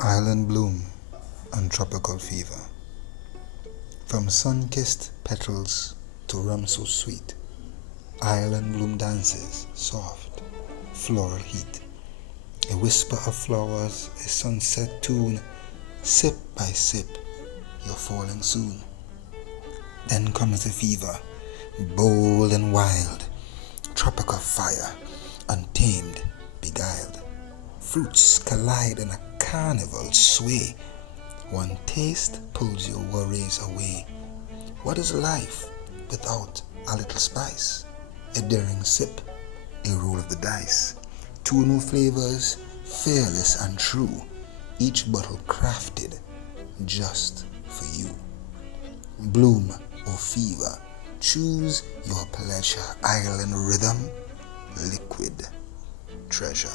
Island bloom and tropical fever. From sun-kissed petals to rum so sweet, island bloom dances, soft, floral heat. A whisper of flowers, a sunset tune, sip by sip, you're falling soon. Then comes the fever, bold and wild, tropical fire, untamed, beguiled. Fruits collide in a carnival sway. One taste pulls your worries away. What is life without a little spice? A daring sip, a roll of the dice. Two new flavors, fearless and true, each bottle crafted just for you. Bloom or fever, choose your pleasure. Island rhythm, liquid treasure.